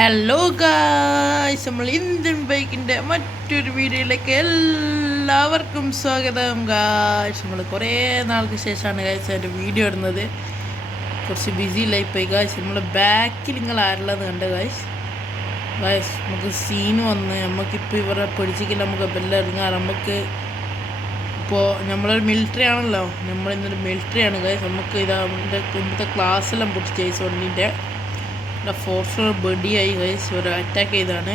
Hello guys, നമ്മൾ Indian ബൈക്കിൻ്റെ മറ്റൊരു വീഡിയോയിലേക്ക് എല്ലാവർക്കും സ്വാഗതം. ഗായ്സ്, നമ്മൾ കുറേ നാൾക്ക് ശേഷമാണ് ഗായ്സ് അതിൻ്റെ വീഡിയോ ഇടുന്നത്. കുറച്ച് ബിസി ലൈഫായി ഗായ്സ്. നമ്മൾ ബാക്കിൽ നിങ്ങൾ ആരുള്ളത് കണ്ട ഗായ്സ്. നമുക്ക് സീന് വന്ന് നമുക്കിപ്പോൾ ഇവരെ പിടിച്ചിക്കില്ല, നമുക്ക് ബെല്ലാം ഇറങ്ങാം. നമുക്ക് ഇപ്പോൾ നമ്മളൊരു മിലിറ്ററി ആണല്ലോ, നമ്മളിന്നൊരു മിലിറ്ററി ആണ് ഗായ്സ്. നമുക്ക് ഇന്നത്തെ ക്ലാസ്സെല്ലാം പിടിച്ച് ഗൈസ് വണ്ടീൻ്റെ ഫോർത്ത് ഫ്ലോർ ബഡിയായി ഗൈസ് ഒരു അറ്റാക്ക് ചെയ്താണ്.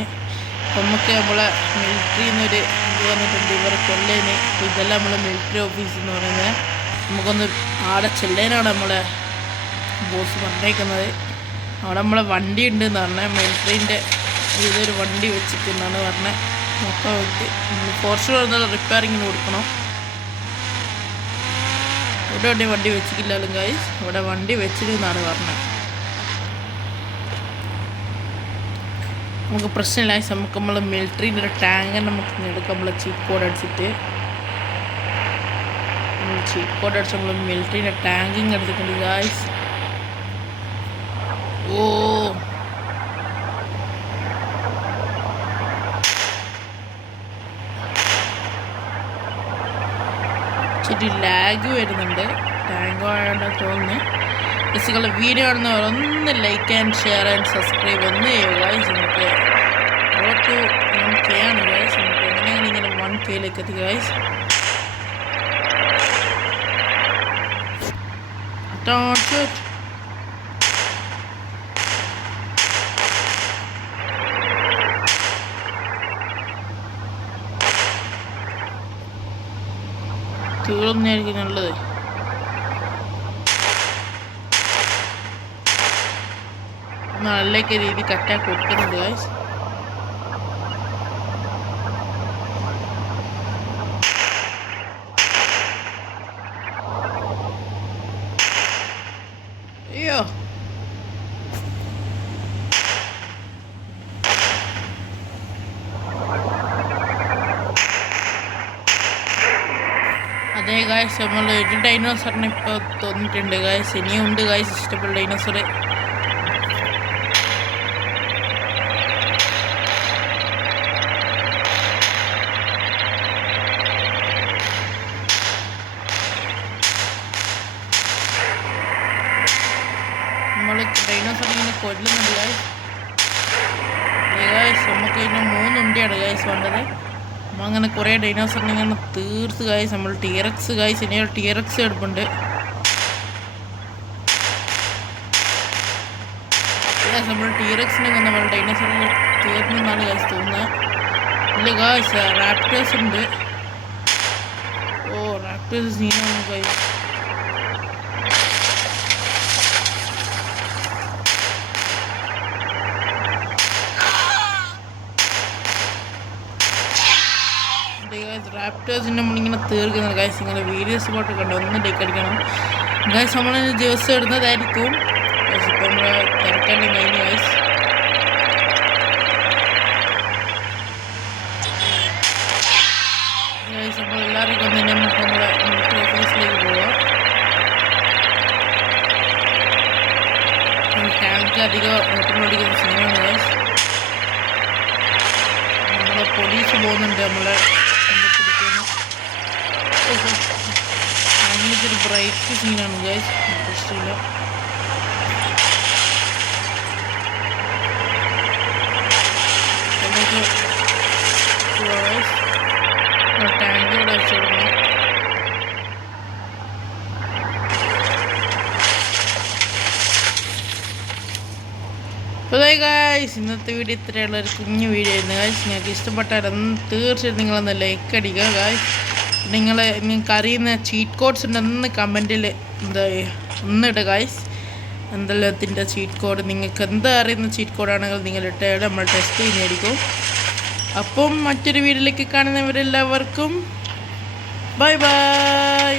നമുക്ക് നമ്മളെ മിലിറ്ററിയിൽ നിന്നൊരു ഇത് വന്നിട്ടുണ്ട്, ഇവരെ കൊല്ലേന്. ഇതെല്ലാം നമ്മളെ മിലിറ്ററി ഓഫീസ് എന്ന് പറയുന്നത്. നമുക്കൊന്ന് ആടെ ചെല്ലാനാണ് നമ്മളെ ബോസ് പറഞ്ഞേക്കുന്നത്. അവിടെ നമ്മളെ വണ്ടി ഉണ്ട് എന്ന് പറഞ്ഞാൽ മിലിറ്ററീൻ്റെ ഇതൊരു വണ്ടി വെച്ചിട്ടുണ്ടെന്നാണ് പറഞ്ഞത്. മൊത്തം ഫോർത്ത് ഫ്ലോർ എന്നുള്ള റിപ്പയറിങ്ങിന് കൊടുക്കണം. ഇവിടെ വണ്ടി വെച്ചിട്ടില്ലല്ലോ ഗൈസ്, ഇവിടെ വണ്ടി വെച്ചിരുന്നാണ് പറഞ്ഞത്. നമുക്ക് പ്രശ്നമില്ല, നമുക്ക് നമ്മൾ മിലിറ്ററിൻ്റെ ഒരു ടാങ്ക് നമുക്ക് എടുക്കാം. നമ്മൾ ചീറ്റ് കോഡ് അടിച്ചിട്ട് നമ്മൾ മിലിറ്ററിൻ്റെ ടാങ്കിങ് എടുത്തിട്ടുണ്ട് ഗായ്സ്. ഇച്ചിരി ലാഗ് വരുന്നുണ്ട്, ടാങ്ക് ആയതുകൊണ്ടാണ് തോന്നുന്നത്. ബേസിക്കലി വീഡിയോ കാണുന്നവർ ഒന്ന് like and share and subscribe ഒന്ന് ചെയ്യുക ഗൈസ്. നമുക്ക് 1K ആണ് ഗൈസ്. നമുക്ക് എങ്ങനെയാണ് ഇങ്ങനെ 1Kയിലേക്ക് എത്തി ഗൈസ്. തീർന്നായിരിക്കും നല്ലത്. നല്ലൊക്കെ രീതി കട്ടാ കൊടുക്കുന്നുണ്ട് ഗൈസ്. അയ്യോ, അതെ ഗൈസ്, നമ്മൾ ഒരു ഡൈനോസറിനെ ഇപ്പോൾ തോന്നിയിട്ടുണ്ട് ഗൈസ്. ഇനിയും ഉണ്ട് ഗൈസ് ഇഷ്ടപ്പെട്ട ഡൈനോസർ. നമ്മൾ ഡൈനോസർ ഇങ്ങനെ കൊല്ലുന്നുണ്ട് ഗൈസ്. നമുക്ക് ഇതിന് 3 ഉണ്ടിയാണ് ഗൈസ് വേണ്ടത്. അങ്ങനെ കുറേ ഡൈനോസറിനെ ഇങ്ങനെ തീർത്ത് ഗൈസ്. നമ്മൾ ടീറക്സ് ഗൈസ്, ഇനി ഒരു ടീറക്സ് എടുപ്പുണ്ട്. നമ്മൾ ടീറക്സിനെ നമ്മൾ ഡൈനോസറിനെ തീർന്നെന്നാണ് ഗൈസ് തോന്നുന്നത്. ഇല്ല ഗൈസ്, റാപ്റ്റേഴ്സ് ഉണ്ട്. റാപ്റ്റേഴ്സ് സീനാണ് ഗൈസ്. റാപ്റ്റേഴ്സിന് നമ്മളിങ്ങനെ തീർക്കുന്നത് ഗൈസ്. ഇങ്ങനെ വീഡിയോസ് പോട്ട് കണ്ടോ, ഒന്ന് ലൈക്ക് അടിക്കണം ഗൈസ്. നമ്മളിന്ന് ദിവസം ഇടുന്നതായിരിക്കും ഗൈസ്. ഇപ്പം നമ്മൾ തിരക്കാൻ്റെ കഴിഞ്ഞ് ഗൈസ്. ഗൈസ് നമ്മൾ എല്ലാവരും കൊന്നു നമുക്ക് നമ്മളെ മിലിറ്ററി ഓഫീസിലേക്ക് പോവാം. ടാങ്ക് അധികം ഓട്ടോമാറ്റിക്കുന്ന സീനാണ് ഗൈസ്. നമ്മളെ പോലീസ് പോകുന്നുണ്ട് നമ്മളെ അങ്ങനത്തൊരു ബ്രൈറ്റ് സീനാണ് ഗൈസ്. പ്രശ്നമില്ല. ടാങ്ക് ഇവിടെ വെച്ചെടുക്കണം. അതെ ഗൈസ്, ഇന്നത്തെ വീഡിയോ ഇത്രയുള്ള ഒരു കുഞ്ഞു വീഡിയോ ആയിരുന്നു ഗൈസ്. നിങ്ങൾക്ക് ഇഷ്ടപ്പെട്ടാൽ തീർച്ചയായിട്ടും നിങ്ങളൊന്ന് ലൈക്ക് അടിക്കുക ഗൈസ്. നിങ്ങൾക്ക് അറിയുന്ന ചീറ്റ് കോഡ്സ് ഉണ്ടെന്ന് കമൻറ്റിൽ ഒന്നിടുക ഗൈസ്. എന്തെല്ലാത്തിൻ്റെ ചീറ്റ് കോഡ് നിങ്ങൾക്ക് എന്താ അറിയുന്ന ചീറ്റ് കോഡാണെങ്കിൽ നിങ്ങൾ ഇട്ടാൽ നമ്മൾ ടെസ്റ്റ് ചെയ്യുന്നതായിരിക്കും. അപ്പം മറ്റൊരു വീഡിയോയിലേക്ക് കാണുന്നവരെല്ലാവർക്കും ബൈ ബൈ.